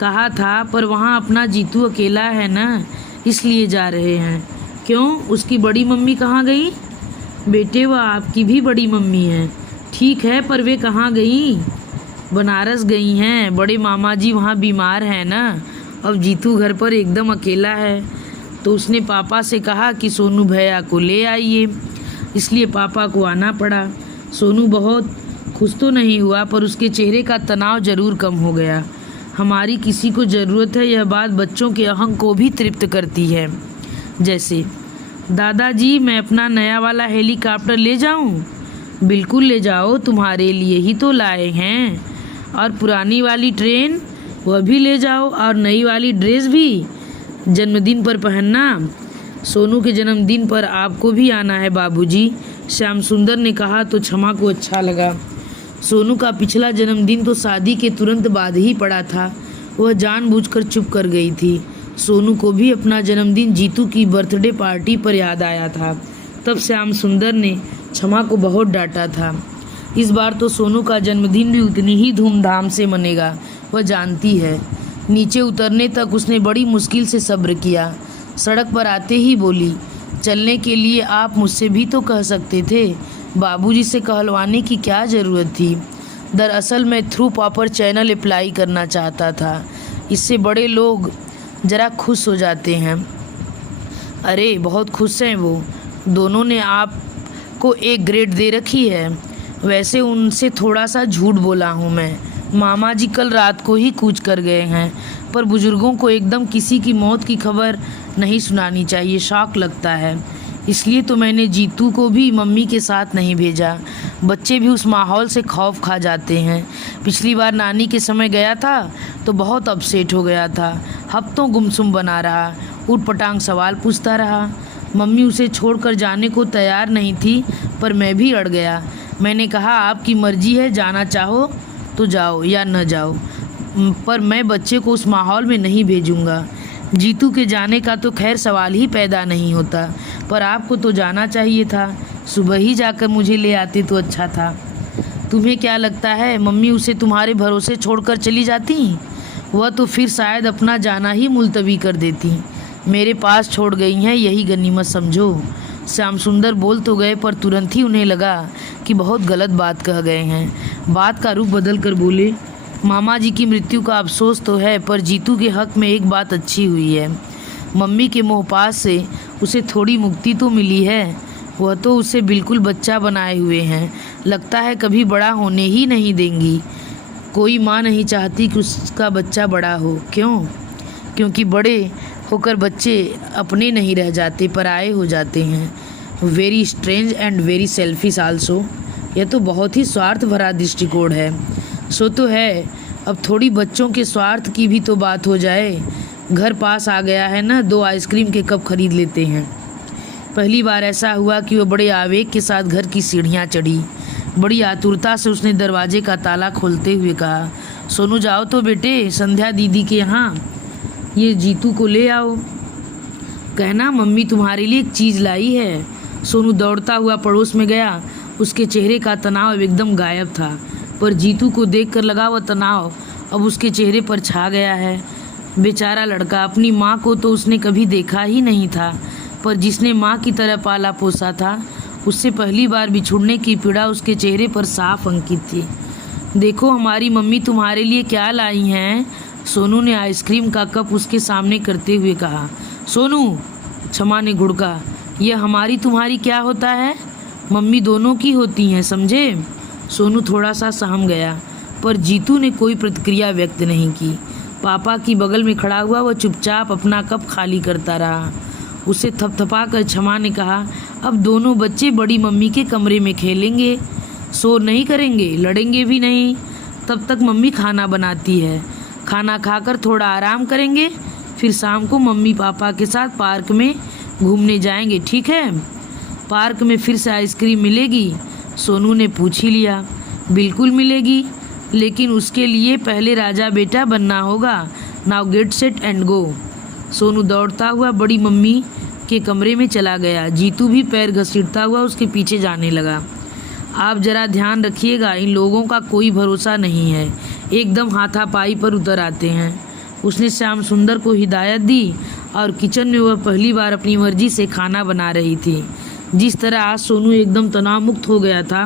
कहा था, पर वहाँ अपना जीतू अकेला है ना, इसलिए जा रहे हैं। क्यों, उसकी बड़ी मम्मी कहाँ गई? बेटे वह आपकी भी बड़ी मम्मी है। ठीक है, पर वे कहाँ गई? बनारस गई हैं, बड़े मामा जी वहाँ बीमार हैं ना। अब जीतू घर पर एकदम अकेला है, तो उसने पापा से कहा कि सोनू भैया को ले आइए, इसलिए पापा को आना पड़ा। सोनू बहुत खुश तो नहीं हुआ, पर उसके चेहरे का तनाव जरूर कम हो गया। हमारी किसी को ज़रूरत है, यह बात बच्चों के अहंग को भी तृप्त करती है। जैसे, दादाजी मैं अपना नया वाला हेलीकॉप्टर ले जाऊं? बिल्कुल ले जाओ, तुम्हारे लिए ही तो लाए हैं। और पुरानी वाली ट्रेन, वह भी ले जाओ, और नई वाली ड्रेस भी जन्मदिन पर पहनना। सोनू के जन्मदिन पर आपको भी आना है बाबूजी, श्याम सुंदर ने कहा तो क्षमा को अच्छा लगा। सोनू का पिछला जन्मदिन तो शादी के तुरंत बाद ही पड़ा था। वह जानबूझकर चुप कर गई थी। सोनू को भी अपना जन्मदिन जीतू की बर्थडे पार्टी पर याद आया था। तब श्याम सुंदर ने क्षमा को बहुत डांटा था। इस बार तो सोनू का जन्मदिन भी उतनी ही धूमधाम से मनेगा, वह जानती है। नीचे उतरने तक उसने बड़ी मुश्किल से सब्र किया। सड़क पर आते ही बोली, चलने के लिए आप मुझसे भी तो कह सकते थे, बाबूजी से कहलवाने की क्या ज़रूरत थी। दरअसल मैं थ्रू प्रॉपर चैनल अप्लाई करना चाहता था, इससे बड़े लोग ज़रा खुश हो जाते हैं। अरे बहुत खुश हैं वो, दोनों ने आपको एक ग्रेड दे रखी है। वैसे उनसे थोड़ा सा झूठ बोला हूँ मैं, मामा जी कल रात को ही कूच कर गए हैं, पर बुजुर्गों को एकदम किसी की मौत की खबर नहीं सुनानी चाहिए, शॉक लगता है। इसलिए तो मैंने जीतू को भी मम्मी के साथ नहीं भेजा, बच्चे भी उस माहौल से खौफ खा जाते हैं। पिछली बार नानी के समय गया था तो बहुत अपसेट हो गया था, हफ्तों गुमसुम बना रहा, ऊटपटांग सवाल पूछता रहा। मम्मी उसे छोड़कर जाने को तैयार नहीं थी, पर मैं भी अड़ गया। मैंने कहा आपकी मर्जी है, जाना चाहो तो जाओ या न जाओ, पर मैं बच्चे को उस माहौल में नहीं भेजूंगा। जीतू के जाने का तो खैर सवाल ही पैदा नहीं होता, पर आपको तो जाना चाहिए था, सुबह ही जाकर मुझे ले आते तो अच्छा था। तुम्हें क्या लगता है मम्मी उसे तुम्हारे भरोसे छोड़कर चली जाती? वह तो फिर शायद अपना जाना ही मुलतवी कर देती। मेरे पास छोड़ गई हैं, यही गनीमत समझो। श्याम सुंदर बोल तो गए, पर तुरंत ही उन्हें लगा कि बहुत गलत बात कह गए हैं। बात का रुख बदल कर बोले, मामा जी की मृत्यु का अफसोस तो है, पर जीतू के हक में एक बात अच्छी हुई है। मम्मी के मोहपास से उसे थोड़ी मुक्ति तो मिली है। वह तो उसे बिल्कुल बच्चा बनाए हुए हैं, लगता है कभी बड़ा होने ही नहीं देंगी। कोई माँ नहीं चाहती कि उसका बच्चा बड़ा हो। क्यों? क्योंकि बड़े होकर बच्चे अपने नहीं रह जाते, पराये हो जाते हैं। Very strange and very selfish also. यह तो बहुत ही स्वार्थ भरा दृष्टिकोण है। सो तो है। अब थोड़ी बच्चों के स्वार्थ की भी तो बात हो जाए। घर पास आ गया है ना, 2 आइसक्रीम के कप खरीद लेते हैं। पहली बार ऐसा हुआ कि वह बड़े आवेग के साथ घर की सीढ़ियाँ चढ़ी। बड़ी आतुरता से उसने दरवाजे का ताला खोलते हुए कहा, सोनू जाओ तो बेटे संध्या दीदी के यहाँ, ये जीतू को ले आओ। कहना मम्मी तुम्हारे लिए एक चीज़ लाई है। सोनू दौड़ता हुआ पड़ोस में गया। उसके चेहरे का तनाव अब एकदम गायब था, पर जीतू को देखकर लगा वह तनाव अब उसके चेहरे पर छा गया है। बेचारा लड़का, अपनी माँ को तो उसने कभी देखा ही नहीं था, पर जिसने माँ की तरह पाला पोसा था, उससे पहली बार बिछुड़ने की पीड़ा उसके चेहरे पर साफ अंकित थी। देखो हमारी मम्मी तुम्हारे लिए क्या लाई हैं। सोनू ने आइसक्रीम का कप उसके सामने करते हुए कहा। सोनू, क्षमा ने घुड़का, यह हमारी तुम्हारी क्या होता है? मम्मी दोनों की होती हैं, समझे? सोनू थोड़ा सा सहम गया, पर जीतू ने कोई प्रतिक्रिया व्यक्त नहीं की। पापा की बगल में खड़ा हुआ वह चुपचाप अपना कप खाली करता रहा। उसे थपथपा कर क्षमा ने कहा, अब दोनों बच्चे बड़ी मम्मी के कमरे में खेलेंगे, शोर नहीं करेंगे, लड़ेंगे भी नहीं। तब तक मम्मी खाना बनाती है। खाना खाकर थोड़ा आराम करेंगे, फिर शाम को मम्मी पापा के साथ पार्क में घूमने जाएंगे, ठीक है? पार्क में फिर से आइसक्रीम मिलेगी? सोनू ने पूछ ही लिया। बिल्कुल मिलेगी, लेकिन उसके लिए पहले राजा बेटा बनना होगा। Now get set and go. Sonu दौड़ता हुआ बड़ी मम्मी के कमरे में चला गया। जीतू भी पैर घसीटता हुआ उसके पीछे जाने लगा। आप जरा ध्यान रखिएगा, इन लोगों का कोई भरोसा नहीं है, एकदम हाथापाई पर उतर आते हैं। उसने श्याम सुंदर को हिदायत दी और किचन में वह पहली बार अपनी मर्जी से खाना बना रही थी। जिस तरह आज सोनू एकदम तनाव मुक्त हो गया था,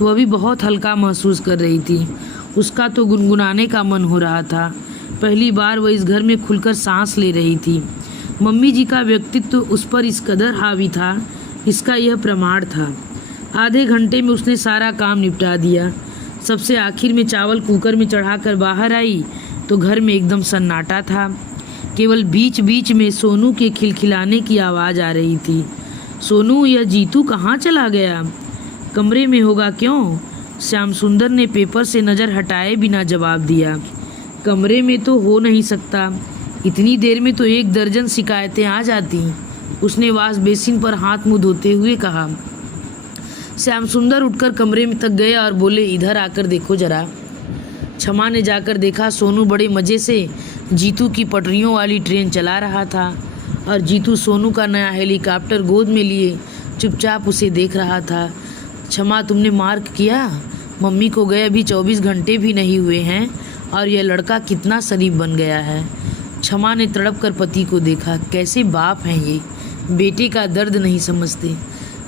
वह भी बहुत हल्का महसूस कर रही थी। उसका तो गुनगुनाने का मन हो रहा था। पहली बार वह इस घर में खुलकर सांस ले रही थी। मम्मी जी का व्यक्तित्व उस पर इस कदर हावी था, इसका यह प्रमाण था। आधे घंटे में उसने सारा काम निपटा दिया। सबसे आखिर में चावल कुकर में चढ़ाकर बाहर आई तो घर में एकदम सन्नाटा था। केवल बीच बीच में सोनू के खिलखिलाने की आवाज़ आ रही थी। सोनू, यह जीतू कहाँ चला गया? कमरे में होगा क्यों? श्याम सुंदर ने पेपर से नज़र हटाए बिना जवाब दिया। कमरे में तो हो नहीं सकता, इतनी देर में तो 1 दर्जन शिकायतें आ जाती। उसने वाश बेसिन पर हाथ मुंह धोते हुए कहा। श्याम सुंदर उठकर कमरे में तक गए और बोले, इधर आकर देखो जरा। क्षमा ने जाकर देखा, सोनू बड़े मज़े से जीतू की पटरियों वाली ट्रेन चला रहा था और जीतू सोनू का नया हेलीकॉप्टर गोद में लिए चुपचाप उसे देख रहा था। क्षमा, तुमने मार्क किया? मम्मी को गए अभी 24 घंटे भी नहीं हुए हैं और यह लड़का कितना शरीफ बन गया है। क्षमा ने तड़प कर पति को देखा। कैसे बाप हैं ये, बेटे का दर्द नहीं समझते।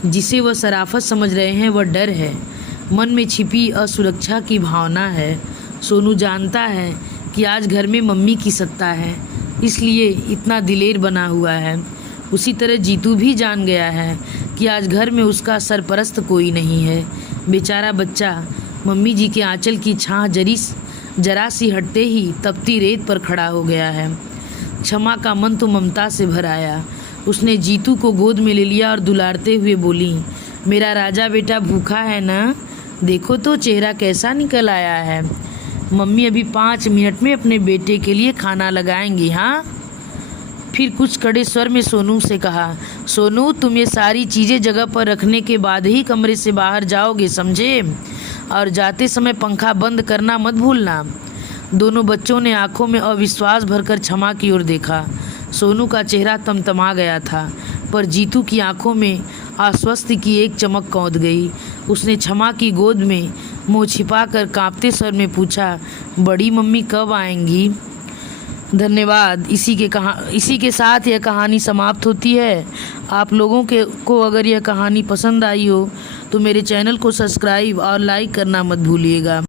जिसे वह शराफत समझ रहे हैं वह डर है, मन में छिपी असुरक्षा की भावना है। सोनू जानता है कि आज घर में मम्मी की सत्ता है, इसलिए इतना दिलेर बना हुआ है। उसी तरह जीतू भी जान गया है कि आज घर में उसका सरपरस्त कोई नहीं है। बेचारा बच्चा मम्मी जी के आंचल की छाह जरा सी हटते ही तपती रेत पर खड़ा हो गया है। क्षमा का मन तो ममता से भर आया। उसने जीतू को गोद में ले लिया और दुलारते हुए बोली, मेरा राजा बेटा भूखा है ना? देखो तो चेहरा कैसा निकल आया है। मम्मी अभी 5 मिनट में अपने बेटे के लिए खाना लगाएंगी। हाँ? फिर कुछ कड़े स्वर में सोनू से कहा, सोनू, तुम ये सारी चीज़ें जगह पर रखने के बाद ही कमरे से बाहर जाओगे, समझे? और जाते समय पंखा बंद करना मत भूलना। दोनों बच्चों ने आंखों में अविश्वास भरकर क्षमा की ओर देखा। सोनू का चेहरा तमतमा गया था, पर जीतू की आंखों में आश्वस्ति की एक चमक कौंध गई। उसने क्षमा की गोद में मुँह छिपाकर कांपते स्वर में पूछा, बड़ी मम्मी कब आएंगी? धन्यवाद। इसी के साथ यह कहानी समाप्त होती है। आप लोगों को अगर यह कहानी पसंद आई हो तो मेरे चैनल को सब्सक्राइब और लाइक करना मत भूलिएगा।